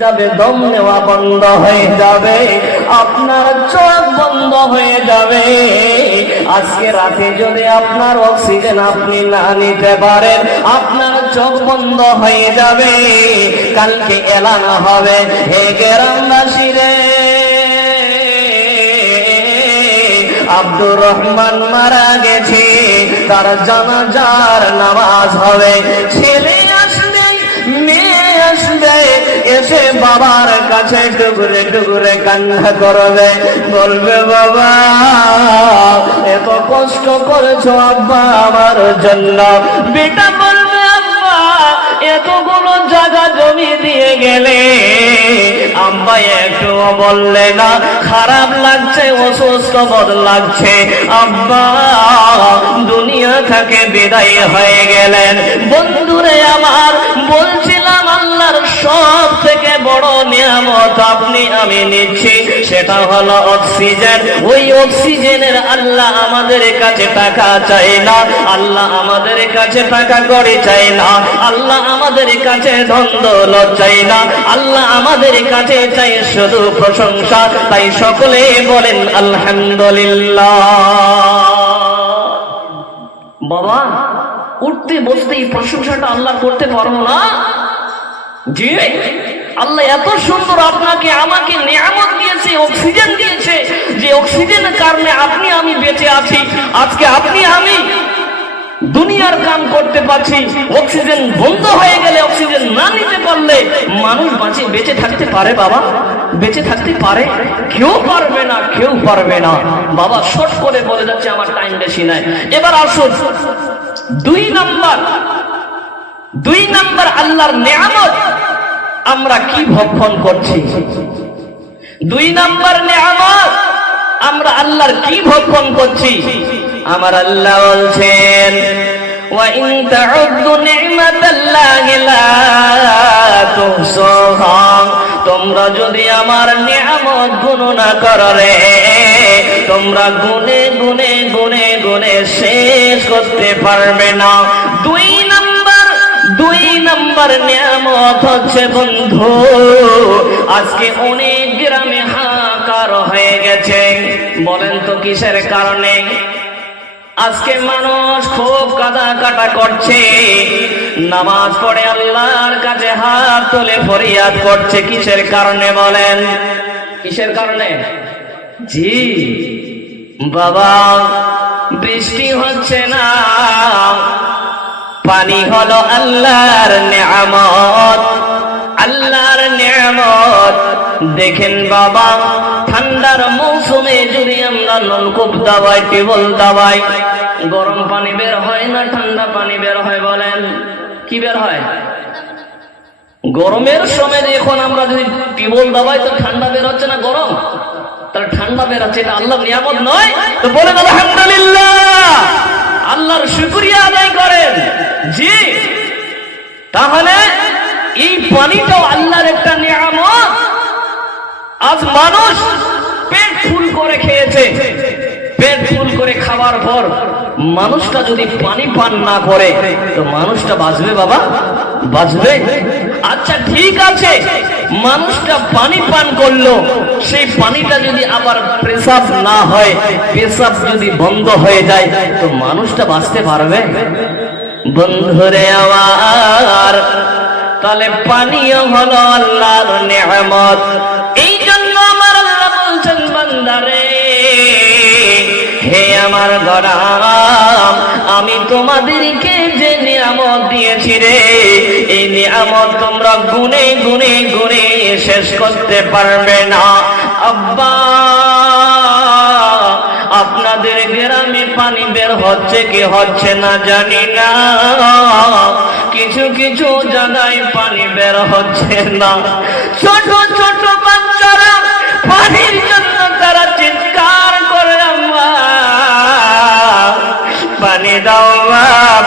যাবে দম নেওয়া বন্ধ হয়ে যাবে, আপনার চোখ বন্ধ হয়ে যাবে। আজকে রাতে যদি আপনার অক্সিজেন আপনি না নিতে পারেন, আপনার চোখ বন্ধ হয়ে যাবে। কালকে এলান হবে হে গ্রামবাসী রে। আব্দুর রহমান মারা গেছে, তার জানাজার নামাজ হবে। ছেলে এসে বাবার কাছে টুকরে টুকরে কান্না করবে। বলবে, বাবা, এত কষ্ট করেছ আব্বা আমার জন্য। বেটা বলবে, আব্বা, এতগুলো জায়গা জমি দিয়ে গেলে আম্মা একটু বললে না। খারাপ লাগছে, অসুস্থ বোধ লাগছে। আব্বা, দুনিয়া থেকে বিদায় হয়ে গেলেন। বন্ধুরে আমার, বলছিলাম আল্লাহর সব বড় নিয়ামত আপনি আমি নিচ্ছি। সেটা হলো অক্সিজেন ওই অক্সিজেনের আল্লাহ আমাদের কাছে টাকা চাই না। আল্লাহ আমাদের কাছে টাকা করে চাই না। আল্লাহ আমাদের কাছে ধন দৌলত চাই না। আল্লাহ আমাদের কাছে চাই শুধু প্রশংসা। তাই সকলে বলেন, আলহামদুলিল্লাহ। বাবা, উঠতে বসতে এই প্রশংসাটা আল্লাহ করতে পারব না? জি। আল্লাহ এত সুন্দর আপনাকে, আমাকে নিয়ামত দিয়েছে অক্সিজেন দিয়েছে যে অক্সিজেনের কারণে আপনি আমি বেঁচে আছি। আজকে আপনি আমি দুনিয়ার কাম করতে পারছি অক্সিজেন বন্ধ হয়ে গেলে অক্সিজেন না নিতে পারলে মানুষ বাঁচে, বেঁচে থাকতে পারে বাবা? বেঁচে থাকতে পারে? কেউ পারবে না, কেউ পারবে না। বাবা শর্ট করে বলে যাচ্ছে, আমার টাইম বেশি নাই। এবার আসুন। দুই নাম্বার দুই নাম্বার আল্লাহর নেয়ামত। আমরা কি ভক্ষণ করছি দুই নাম্বার নেয়ামত আমরা আল্লাহর কি ভক্ষণ করছি আমার আল্লাহ বলছেন وَإِن تَعُدُّوا نِعْمَةَ اللَّهِ لَا تُحْصُوهَا তোমরা যদি আমার নিয়ামত গণনা করো রে তোমরা গুনে গুনে গুনে গুনে শেষ করতে পারবে না দুই নাম্বার দুই নাম্বার নিয়ামত হচ্ছে বন্ধু। আজকে অনেক গ্রামে হাহাকার হয়ে গেছে। বলেন তো কিসের কারণে? আজকে মানুষ খুব কাদা কাটা করছে। নামাজ পড়ে আল্লাহর কাছে হাত তুলে ফরিয়াদ করছে। কিসের কারণে বলেন? কিসের কারণে? জি, বাবা। পানি হলো আল্লাহর নেয়ামত। আল্লাহর নেয়ামত। দেখেন বাবা, ঠান্ডার মৌসুমে যদি আমরা নলকূপ দাবাই টেবল দাবাই গরম পানি বের হয় না, ঠান্ডা পানি বের হয় বলেন, কি বের হয়? গরমের সময় এখন আমরা যদি টিউবওয়েল দাবাই তো ঠান্ডা বের হচ্ছে না গরম? তাহলে ঠান্ডা বের হচ্ছে, এটা আল্লাহ নিয়ামত নয়? তো বলেন, আলহামদুলিল্লাহ! আল্লাহর শুকরিয়া আদায় করেন। জি। তাহলে এই পানিটাও আল্লাহর একটা নিয়ামত। আজ মানুষ পেট ফুল করে খেয়েছে। পেট ফুল করে খাওয়ার পর মানুষটা যদি পানি পান না করে, তো মানুষটা বাঁচবে বাবা? বাঁচবে? আচ্ছা ঠিক আছে। মানুষটা পানি পান করল। সেই পানিটা যদি আবার প্রেসাব না হয়, পেশাব যদি বন্ধ হয়ে যায়, তো মানুষটা বাঁচতে পারবে? বন্ধুরে আমার, তাহলে পানীয় হলো আল্লাহর নেয়ামত। এই জন্য আমার আল্লাহ বলছেন, বান্দারে, হে আমার গরাম আমি তোমাদেরকে যে নিয়ামত দিয়েছি রে নিয়ামত তোমরা গুনে গুনে গুনে শেষ করতে পারবে না। আব্বা, আপনাদের গ্রামে পানি বের হচ্ছে কি হচ্ছে না জানি না। কিছু কিছু জায়গায় পানি বের হচ্ছে না। ছোট ছোট বাচ্চারা পানির জন্য তারা চিৎকার করে, আম্মা, পানি দাও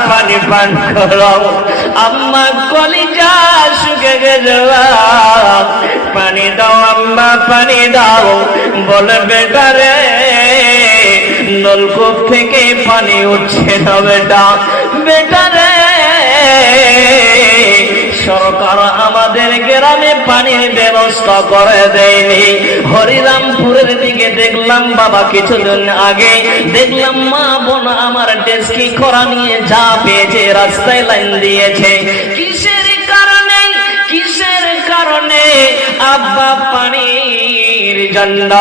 পানি পান করো। আম্মা পানি দাও আম্মা, পানি দাও বলে বেটা নলকূপ থেকে পানি উঠছে না বেটা বেটা রে। সরকার আমাদের গ্রামে পানির ব্যবস্থা করে দেয়নি। হরিরামপুরের দিকে দেখলাম বাবা কিছুদিন আগে। দেখলাম মা বোন আমার ডেস্কি করা নিয়ে যা পেয়েছে, রাস্তায় লাইন দিয়েছে। কারণে আব্বা পানির জন্য,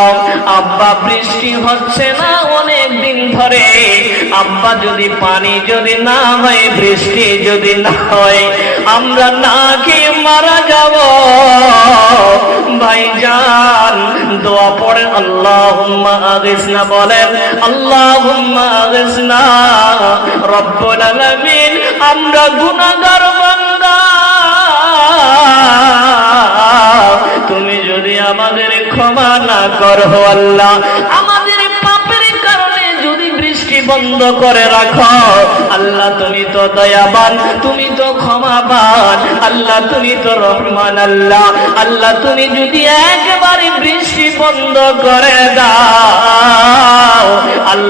আব্বা বৃষ্টি হচ্ছে না অনেক দিন ধরে। আব্বা যদি পানি যদি না হয়, বৃষ্টি যদি না হয়, আমরা না খেয়ে মারা যাব। ভাইজান, দোয়া পড়েন আল্লাহুম্মা আগিসনা বলেন, আল্লাহুম্মা আগিসনা। রব্বুল আলামিন, আমরা গুনাহগার বান্দা। করো আল্লাহ। আমাদের পাপের কারণে যদি বৃষ্টি বন্ধ করে রাখো, আল্লাহ তুমি তো দয়াবান, তুমি তো ক্ষমাবান, আল্লাহ তুমি তো রহমান আল্লাহ। আল্লাহ তুমি যদি একবারে বৃষ্টি বন্ধ করে দাও